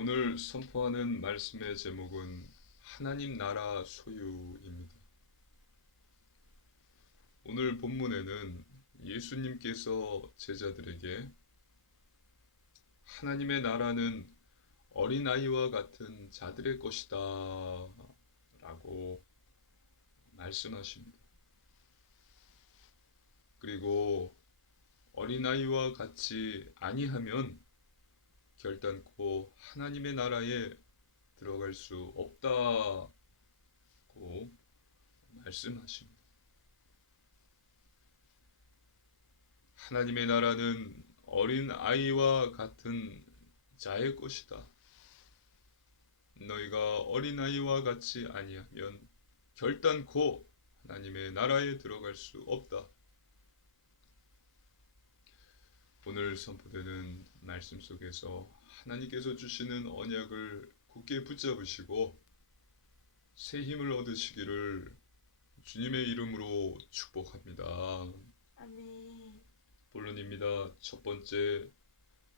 오늘 선포하는 말씀의 제목은 하나님 나라 소유입니다. 오늘 본문에는 예수님께서 제자들에게 하나님의 나라는 어린아이와 같은 자들의 것이다 라고 말씀하십니다. 그리고 어린아이와 같이 아니하면 결단코 하나님의 나라에 들어갈 수 없다고 말씀하십니다. 하나님의 나라는 어린 아이와 같은 자의 것이다. 너희가 어린 아이와 같이 아니하면 결단코 하나님의 나라에 들어갈 수 없다. 오늘 선포되는 말씀 속에서 하나님께서 주시는 언약을 굳게 붙잡으시고 새 힘을 얻으시기를 주님의 이름으로 축복합니다. 아멘. 본론입니다. 첫 번째,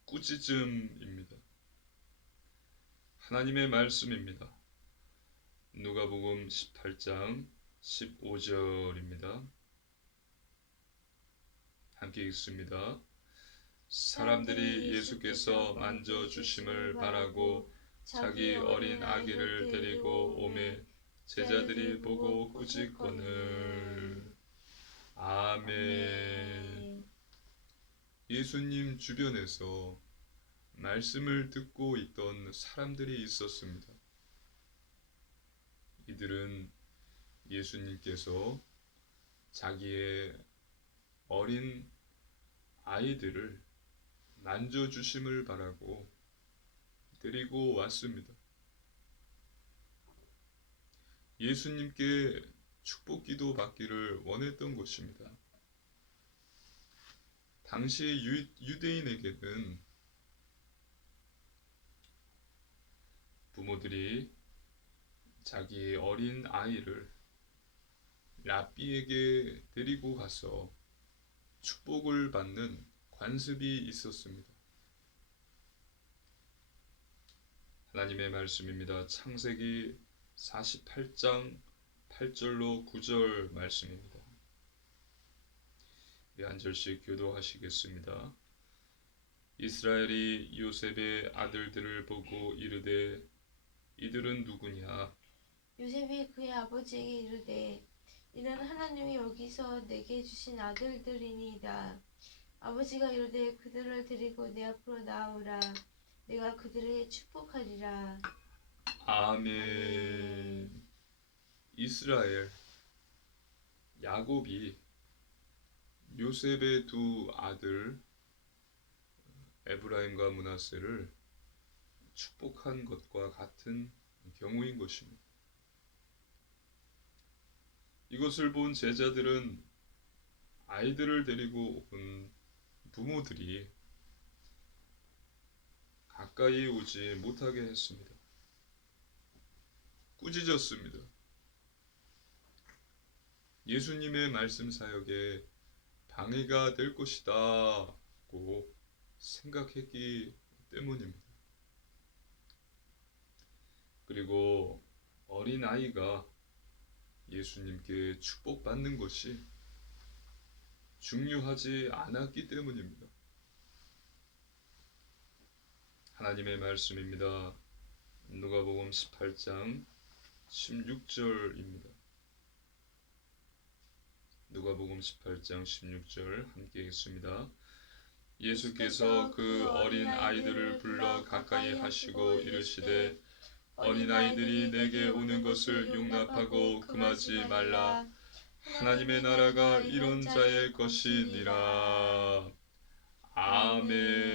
꾸짖음입니다. 하나님의 말씀입니다. 누가복음 18장 15절입니다. 함께 읽습니다. 사람들이 예수께서 만져주심을 바라고 자기 어린 아기를 데리고 오매 제자들이 보고 꾸짖거늘. 아멘. 예수님 주변에서 말씀을 듣고 있던 사람들이 있었습니다. 이들은 예수님께서 자기의 어린 아이들을 만져주심을 바라고 데리고 왔습니다. 예수님께 축복 기도 받기를 원했던 것입니다. 당시 유대인에게는 부모들이 자기 어린 아이를 랍비에게 데리고 가서 축복을 받는 관습이 있었습니다. 하나님의 말씀입니다. 창세기 48장 8절로 9절 말씀입니다. 우리 한 절씩 교도하시겠습니다. 이스라엘이 요셉의 아들들을 보고 이르되 이들은 누구냐? 요셉이 그의 아버지에게 이르되 이는 하나님이 여기서 내게 주신 아들들이니이다. 아버지가 이르되 그들을 데리고 내 앞으로 나아오라. 내가 그들에게 축복하리라. 아멘. 이스라엘 야곱이 요셉의 두 아들 에브라임과 므낫세를 축복한 것과 같은 경우인 것입니다. 이것을 본 제자들은 아이들을 데리고 온 부모들이 가까이 오지 못하게 했습니다. 꾸짖었습니다. 예수님의 말씀 사역에 방해가 될 것이다고 생각했기 때문입니다. 그리고 어린 아이가 예수님께 축복받는 것이 중요하지 않았기 때문입니다. 하나님의 말씀입니다. 누가복음 18장 16절입니다. 누가복음 18장 16절 함께 읽습니다. 예수께서 그 어린 아이들을 불러 가까이 하시고 이르시되 어린아이들이 내게 오는 것을 용납하고 금하지 말라. 하나님의 나라가 이런 자의 것이니라. 아멘.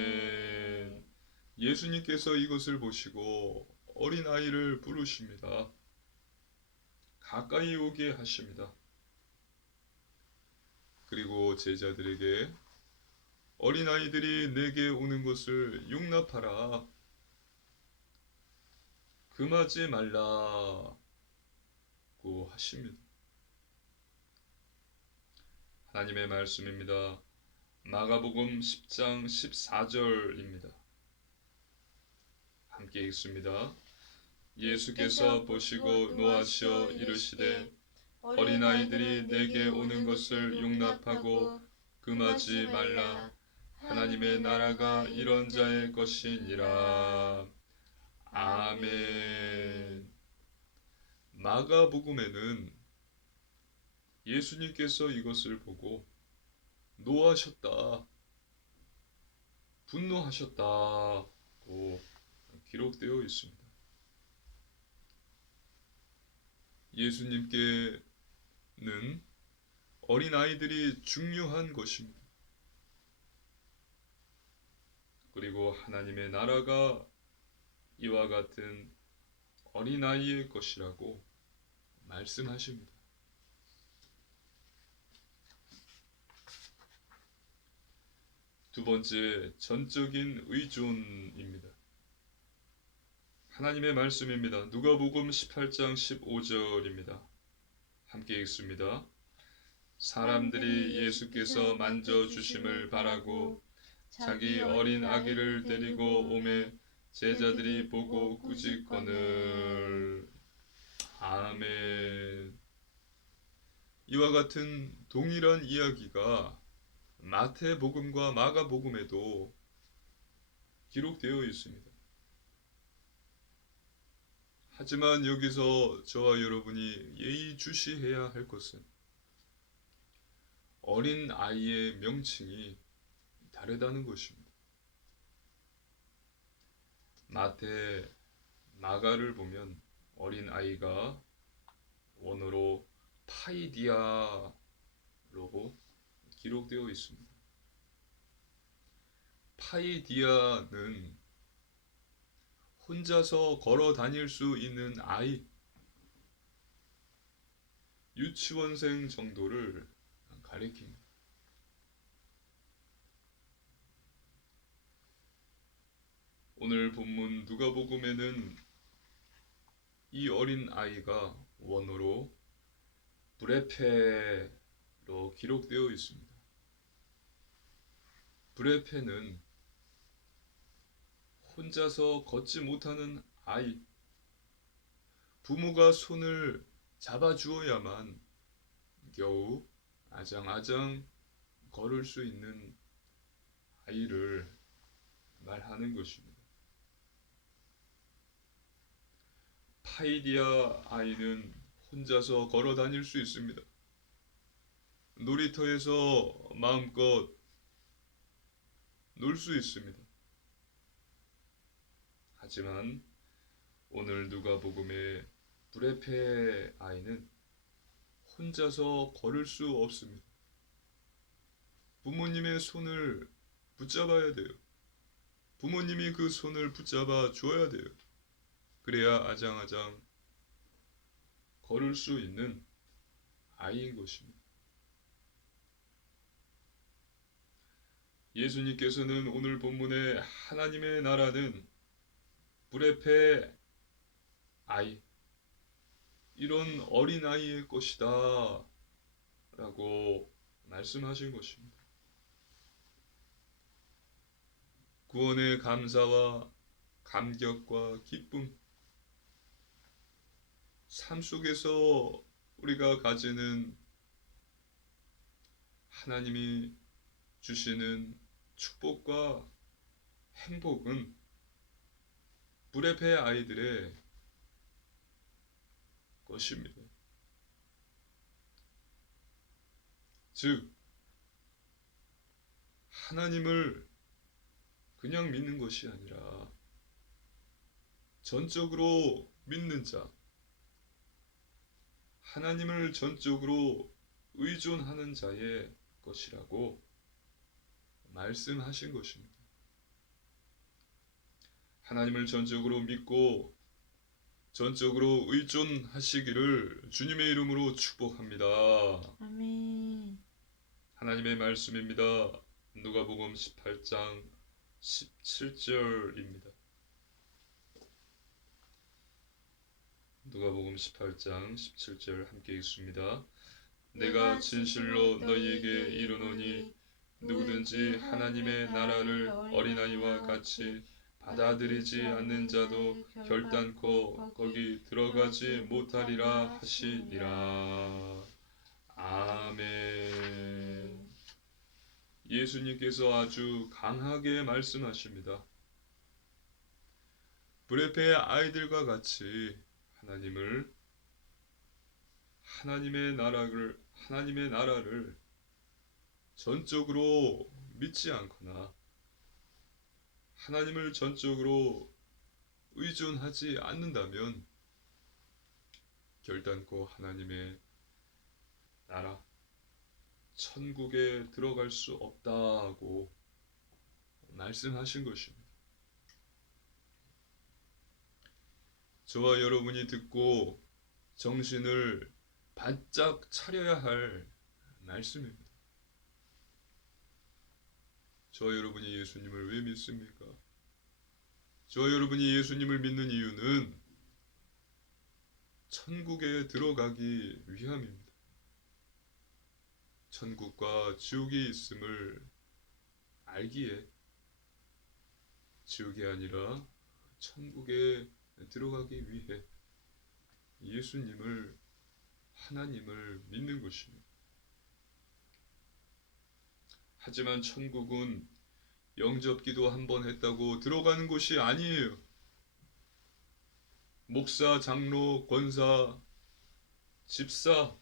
예수님께서 이것을 보시고 어린아이를 부르십니다. 가까이 오게 하십니다. 그리고 제자들에게 어린아이들이 내게 오는 것을 용납하라. 금하지 말라고 하십니다. 하나님의 말씀입니다. 마가복음 10장 14절입니다. 함께 읽습니다. 예수께서 보시고 노하시어 이르시되 어린아이들이 내게 오는 것을 용납하고 금하지 말라. 하나님의 나라가 이런 자의 것이니라. 아멘. 마가복음에는 예수님께서 이것을 보고 노하셨다, 분노하셨다고 기록되어 있습니다. 예수님께는 어린아이들이 중요한 것입니다. 그리고 하나님의 나라가 이와 같은 어린아이의 것이라고 말씀하십니다. 두 번째, 전적인 의존입니다. 하나님의 말씀입니다. 누가복음 18장 15절입니다. 함께 읽습니다. 사람들이 예수께서 만져주심을 바라고 자기 어린 아기를 데리고 오매 제자들이 보고 꾸짖거늘. 아멘. 이와 같은 동일한 이야기가 마태복음과 마가복음에도 기록되어 있습니다. 하지만 여기서 저와 여러분이 예의주시해야 할 것은 어린 아이의 명칭이 다르다는 것입니다. 마태, 마가를 보면 어린 아이가 원어로 파이디아로 기록되어 있습니다. 파이디아는 혼자서 걸어 다닐 수 있는 아이, 유치원생 정도를 가리킵니다. 오늘 본문 누가복음에는 이 어린 아이가 원어로 브레페로 기록되어 있습니다. 브레페는 혼자서 걷지 못하는 아이, 부모가 손을 잡아주어야만 겨우 아장아장 걸을 수 있는 아이를 말하는 것입니다. 파이디아 아이는 혼자서 걸어 다닐 수 있습니다. 놀이터에서 마음껏 놀 수 있습니다. 하지만 오늘 누가복음의 브레페 아이는 혼자서 걸을 수 없습니다. 부모님의 손을 붙잡아야 돼요. 부모님이 그 손을 붙잡아 줘야 돼요. 그래야 아장아장 걸을 수 있는 아이인 것입니다. 예수님께서는 오늘 본문에 하나님의 나라는 브레페 아이, 이런 어린아이의 것이다 라고 말씀하신 것입니다. 구원의 감사와 감격과 기쁨, 삶 속에서 우리가 가지는 하나님이 주시는 축복과 행복은 브레페 아이들의 것입니다. 즉, 하나님을 그냥 믿는 것이 아니라 전적으로 믿는 자, 하나님을 전적으로 의존하는 자의 것이라고 말씀하신 것입니다. 하나님을 전적으로 믿고 전적으로 의존하시기를 주님의 이름으로 축복합니다. 아멘. 하나님의 말씀입니다. 누가복음 18장 17절입니다. 누가복음 18장 17절 함께 읽습니다. 내가 진실로 너희에게 이르노니 누구든지 하나님의 나라를 어린아이와 같이 받아들이지 않는 자도 결단코 거기 들어가지 못하리라 하시니라. 아멘. 예수님께서 아주 강하게 말씀하십니다. 브레페의 아이들과 같이 하나님의 나라를 전적으로 믿지 않거나 하나님을 전적으로 의존하지 않는다면 결단코 하나님의 나라, 천국에 들어갈 수 없다고 말씀하신 것입니다. 저와 여러분이 듣고 정신을 바짝 차려야 할 말씀입니다. 저와 여러분이 예수님을 왜 믿습니까? 저와 여러분이 예수님을 믿는 이유는 천국에 들어가기 위함입니다. 천국과 지옥이 있음을 알기에 지옥이 아니라 천국에 들어가기 위해 하나님을 믿는 것입니다. 하지만 천국은 영접기도 한 번 했다고 들어가는 곳이 아니에요. 목사, 장로, 권사, 집사,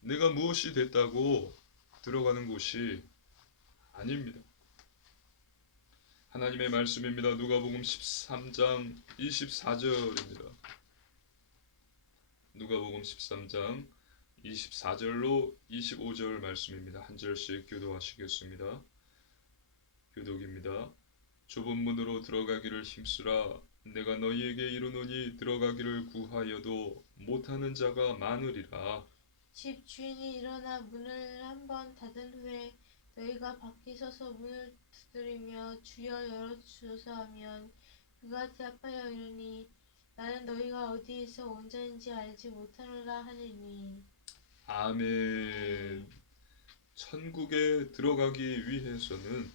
내가 무엇이 됐다고 들어가는 곳이 아닙니다. 하나님의 말씀입니다. 누가복음 13장 24절입니다. 누가복음 13장 24절로 25절 말씀입니다. 한 절씩 교독하시겠습니다. 교독입니다. 좁은 문으로 들어가기를 힘쓰라. 내가 너희에게 이르노니 들어가기를 구하여도 못하는 자가 많으리라. 집 주인이 일어나 문을 한번 닫은 후에 너희가 밖에 서서 문을 두드리며 주여 열어주소서 하면 그가 대답하여 이르니 나는 너희가 어디에서 온 자인지 알지 못하노라 하리니. 아멘. 천국에 들어가기 위해서는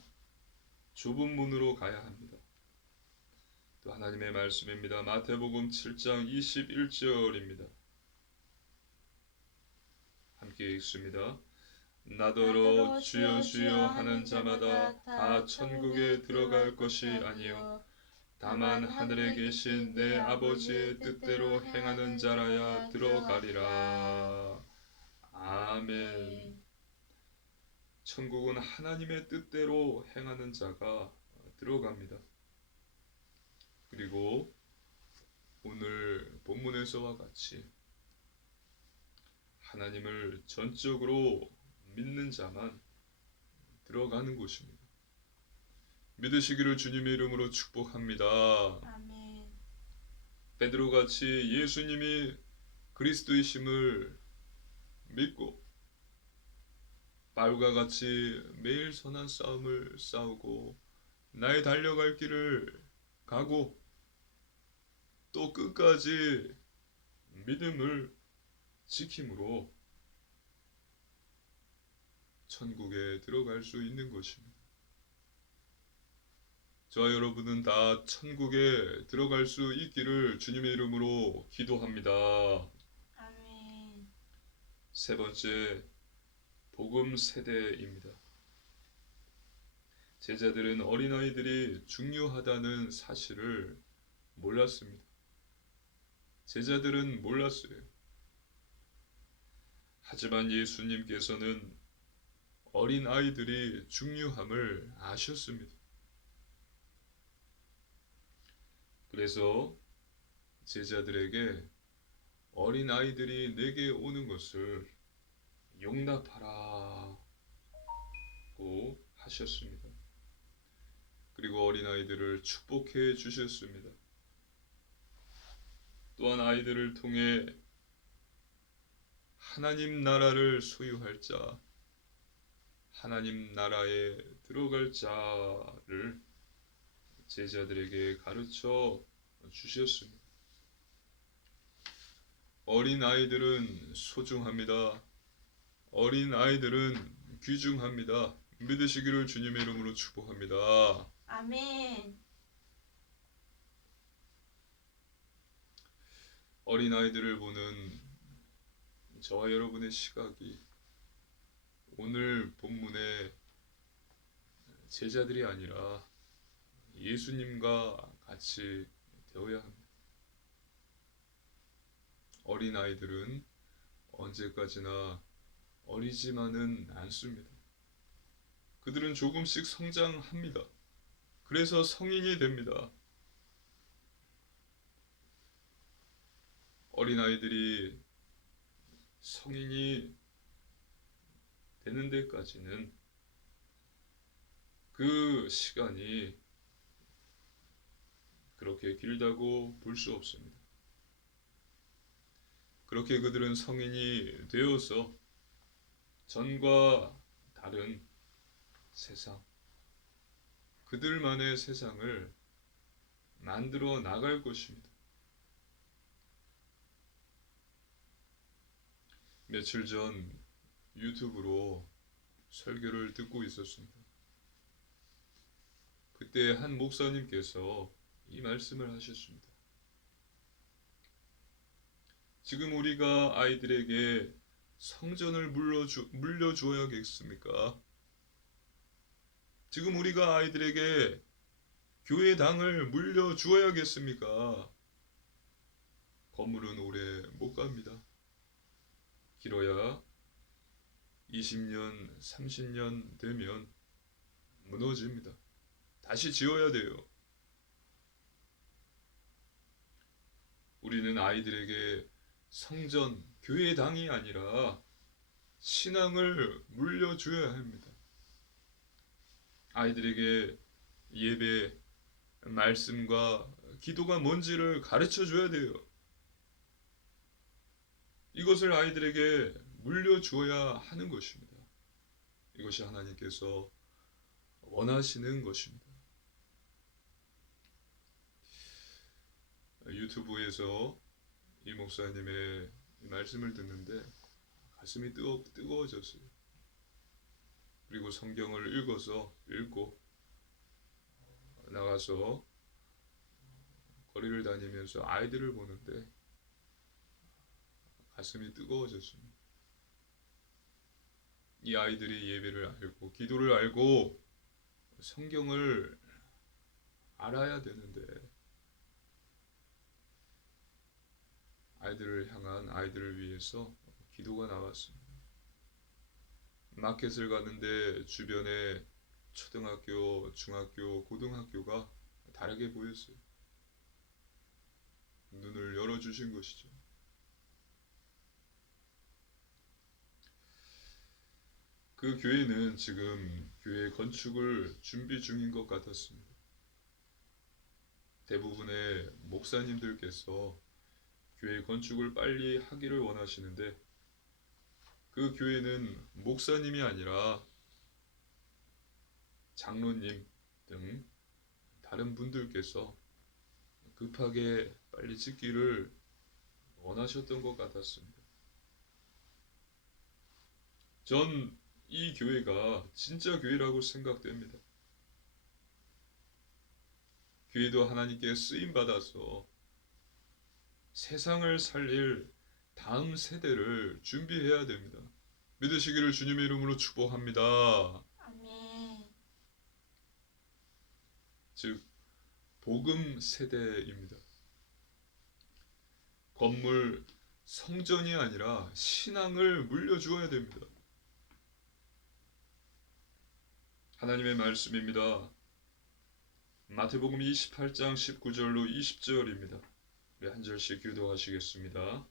좁은 문으로 가야 합니다. 또 하나님의 말씀입니다. 마태복음 7장 21절입니다. 함께 읽습니다. 나더러 주여 주여 하는 자마다 다 천국에 들어갈 것이 아니요 다만 하늘에 계신 내 아버지의 뜻대로 행하는 자라야 들어가리라. 아멘. 천국은 하나님의 뜻대로 행하는 자가 들어갑니다. 그리고 오늘 본문에서와 같이 하나님을 전적으로 믿는 자만 들어가는 곳입니다. 믿으시기를 주님의 이름으로 축복합니다. 아멘. 베드로같이 예수님이 그리스도이심을 믿고 바울과 같이 매일 선한 싸움을 싸우고 나의 달려갈 길을 가고 또 끝까지 믿음을 지킴으로 천국에 들어갈 수 있는 것입니다. 저와 여러분은 다 천국에 들어갈 수 있기를 주님의 이름으로 기도합니다. 아멘. 세 번째, 복음 세대입니다. 제자들은 어린아이들이 중요하다는 사실을 몰랐습니다. 제자들은 몰랐어요. 하지만 예수님께서는 어린아이들이 중요함을 아셨습니다. 그래서 제자들에게 어린아이들이 내게 오는 것을 용납하라고 하셨습니다. 그리고 어린아이들을 축복해 주셨습니다. 또한 아이들을 통해 하나님 나라를 소유할 자, 하나님 나라에 들어갈 자를 제자들에게 가르쳐 주셨습니다. 어린 아이들은 소중합니다. 어린 아이들은 귀중합니다. 믿으시기를 주님의 이름으로 축복합니다. 아멘. 어린아이들을 보는 저와 여러분의 시각이 오늘 본문의 제자들이 아니라 예수님과 같이 되어야 합니다. 어린아이들은 언제까지나 어리지만은 않습니다. 그들은 조금씩 성장합니다. 그래서 성인이 됩니다. 어린아이들이 성인이 되는 데까지는 그 시간이 그렇게 길다고 볼 수 없습니다. 그렇게 그들은 성인이 되어서 전과 다른 세상, 그들만의 세상을 만들어 나갈 것입니다. 며칠 전 유튜브로 설교를 듣고 있었습니다. 그때 한 목사님께서 이 말씀을 하셨습니다. 지금 우리가 아이들에게 성전을 물려주어야겠습니까? 지금 우리가 아이들에게 교회당을 물려주어야겠습니까? 건물은 오래 못 갑니다. 길어야 20년, 30년 되면 무너집니다. 다시 지어야 돼요. 우리는 아이들에게 성전, 교회당이 아니라 신앙을 물려줘야 합니다. 아이들에게 예배, 말씀과 기도가 뭔지를 가르쳐 줘야 돼요. 이것을 아이들에게 물려주어야 하는 것입니다. 이것이 하나님께서 원하시는 것입니다. 유튜브에서 이 목사님의 말씀을 듣는데 가슴이 뜨거워졌어요. 그리고 성경을 읽고 나가서 거리를 다니면서 아이들을 보는데 가슴이 뜨거워졌습니다. 이 아이들이 예배를 알고 기도를 알고 성경을 알아야 되는데 아이들을 향한 아이들을 위해서 기도가 나왔습니다. 마켓을 가는데 주변에 초등학교, 중학교, 고등학교가 다르게 보였어요. 눈을 열어주신 것이죠. 그 교회는 지금 교회 건축을 준비 중인 것 같았습니다. 대부분의 목사님들께서 교회 건축을 빨리 하기를 원하시는데 그 교회는 목사님이 아니라 장로님 등 다른 분들께서 급하게 빨리 짓기를 원하셨던 것 같았습니다. 전 이 교회가 진짜 교회라고 생각됩니다. 교회도 하나님께 쓰임받아서 세상을 살릴 다음 세대를 준비해야 됩니다. 믿으시기를 주님의 이름으로 축복합니다. 아멘. 즉 복음 세대입니다. 건물, 성전이 아니라 신앙을 물려주어야 됩니다. 하나님의 말씀입니다. 마태복음 28장 19절로 20절입니다. 우리 한 절씩 교도하시겠습니다.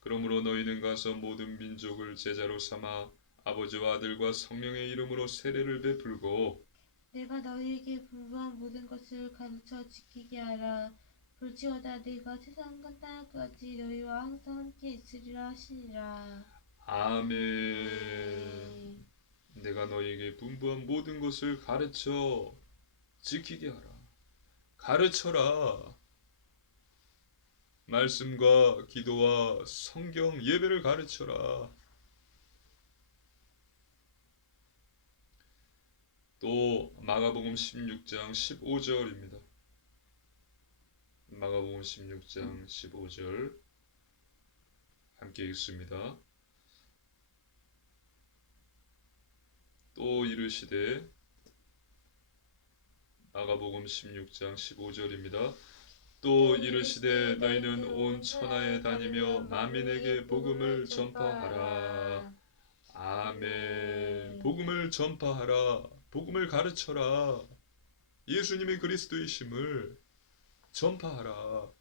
그러므로 너희는 가서 모든 민족을 제자로 삼아 아버지와 아들과 성령의 이름으로 세례를 베풀고 내가 너희에게 분부한 모든 것을 가르쳐 지키게 하라. 볼지어다 내가 세상 끝날까지 너희와 항상 함께 있으리라 하시니라. 아멘. 내가 너희에게 분부한 모든 것을 가르쳐 지키게 하라. 가르쳐라. 말씀과 기도와 성경 예배를 가르쳐라. 또 마가복음 16장 15절입니다. 마가복음 16장 15절 함께 읽습니다. 또 이르시되 마가복음 16장 15절입니다. 또 이르시되 너희는 온 천하에 다니며 만민에게 복음을 전파하라. 아멘. 복음을 전파하라. 복음을 가르쳐라. 예수님의 그리스도이심을 전파하라.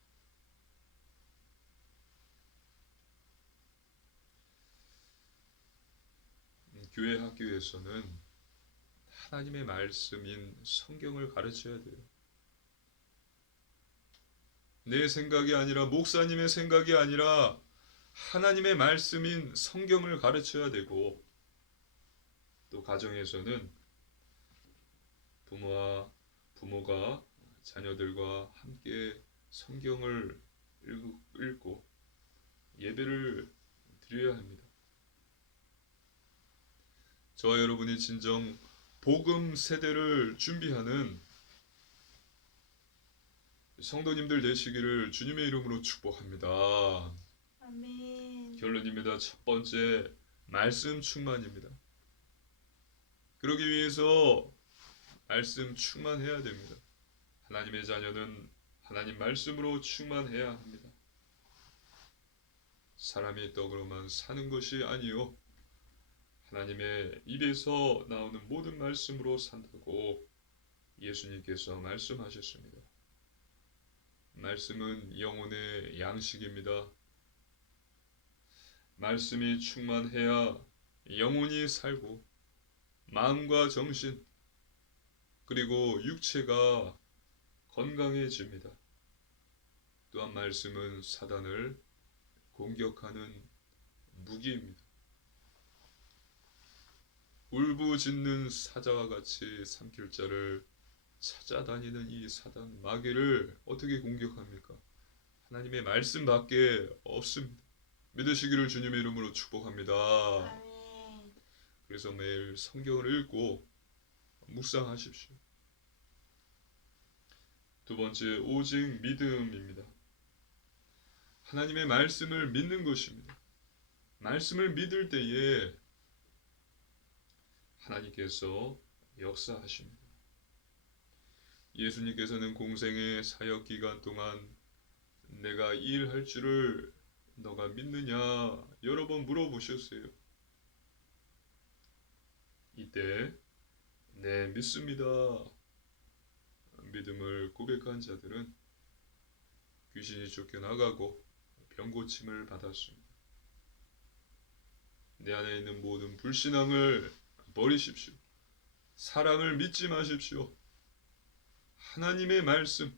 교회 학교에서는 하나님의 말씀인 성경을 가르쳐야 돼요. 내 생각이 아니라 목사님의 생각이 아니라 하나님의 말씀인 성경을 가르쳐야 되고, 또 가정에서는 부모가 자녀들과 함께 성경을 읽고 예배를 드려야 합니다. 저와 여러분이 진정 복음 세대를 준비하는 성도님들 되시기를 주님의 이름으로 축복합니다. 아멘. 결론입니다. 첫 번째, 말씀 충만입니다. 그러기 위해서 말씀 충만해야 됩니다. 하나님의 자녀는 하나님 말씀으로 충만해야 합니다. 사람이 떡으로만 사는 것이 아니요 하나님의 입에서 나오는 모든 말씀으로 산다고 예수님께서 말씀하셨습니다. 말씀은 영혼의 양식입니다. 말씀이 충만해야 영혼이 살고 마음과 정신 그리고 육체가 건강해집니다. 또한 말씀은 사단을 공격하는 무기입니다. 울부짖는 사자와 같이 삼킬 자를 찾아다니는 이 사단 마귀를 어떻게 공격합니까? 하나님의 말씀밖에 없습니다. 믿으시기를 주님의 이름으로 축복합니다. 아멘. 그래서 매일 성경을 읽고 묵상하십시오. 두 번째, 오직 믿음입니다. 하나님의 말씀을 믿는 것입니다. 말씀을 믿을 때에 하나님께서 역사하십니다. 예수님께서는 공생의 사역 기간 동안 내가 이 일 할 줄을 너가 믿느냐 여러 번 물어보셨어요. 이때 네 믿습니다. 믿음을 고백한 자들은 귀신이 쫓겨나가고 병고침을 받았습니다. 내 안에 있는 모든 불신앙을 버리십시오. 사랑을 믿지 마십시오. 하나님의 말씀,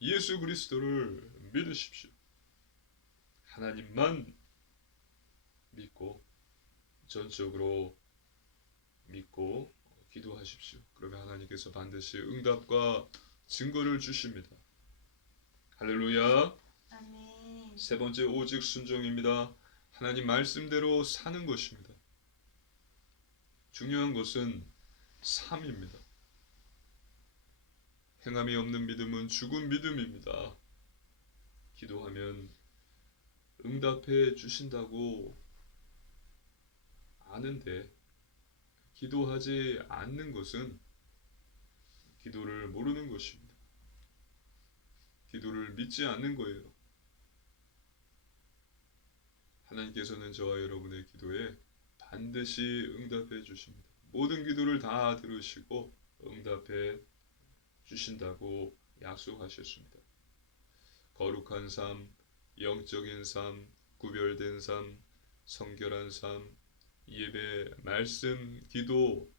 예수 그리스도를 믿으십시오. 하나님만 믿고 전적으로 믿고 기도하십시오. 그러면 하나님께서 반드시 응답과 증거를 주십니다. 할렐루야. 아멘. 세 번째, 오직 순종입니다. 하나님 말씀대로 사는 것입니다. 중요한 것은 삶입니다. 행함이 없는 믿음은 죽은 믿음입니다. 기도하면 응답해 주신다고 아는데 기도하지 않는 것은 기도를 모르는 것입니다. 기도를 믿지 않는 거예요. 하나님께서는 저와 여러분의 기도에 반드시 응답해 주십니다. 모든 기도를 다 들으시고 응답해 주신다고 약속하셨습니다. 거룩한 삶, 영적인 삶, 구별된 삶, 성결한 삶, 예배, 말씀, 기도,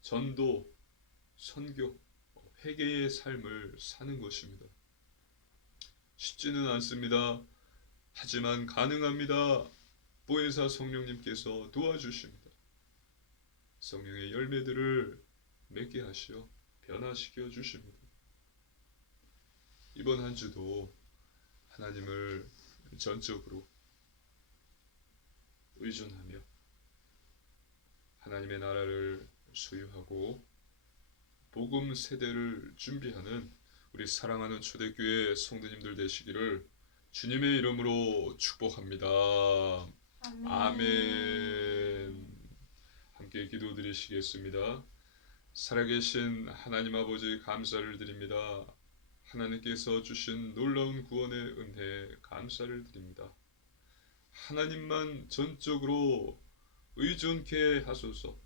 전도, 선교, 회개의 삶을 사는 것입니다. 쉽지는 않습니다. 하지만 가능합니다. 보혜사 성령님께서 도와주십니다. 성령의 열매들을 맺게 하시어 변화시켜 주십니다. 이번 한 주도 하나님을 전적으로 의존하며 하나님의 나라를 소유하고 복음 세대를 준비하는 우리 사랑하는 초대교회 성도님들 되시기를 주님의 이름으로 축복합니다. 아멘. 함께 기도드리시겠습니다. 살아계신 하나님 아버지 감사를 드립니다. 하나님께서 주신 놀라운 구원의 은혜 감사를 드립니다. 하나님만 전적으로 의존케 하소서.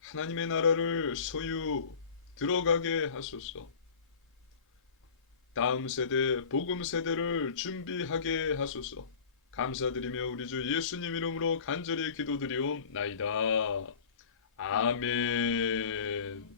하나님의 나라를 소유 들어가게 하소서. 다음 세대, 복음 세대를 준비하게 하소서. 감사드리며 우리 주 예수님 이름으로 간절히 기도드리옵나이다. 아멘.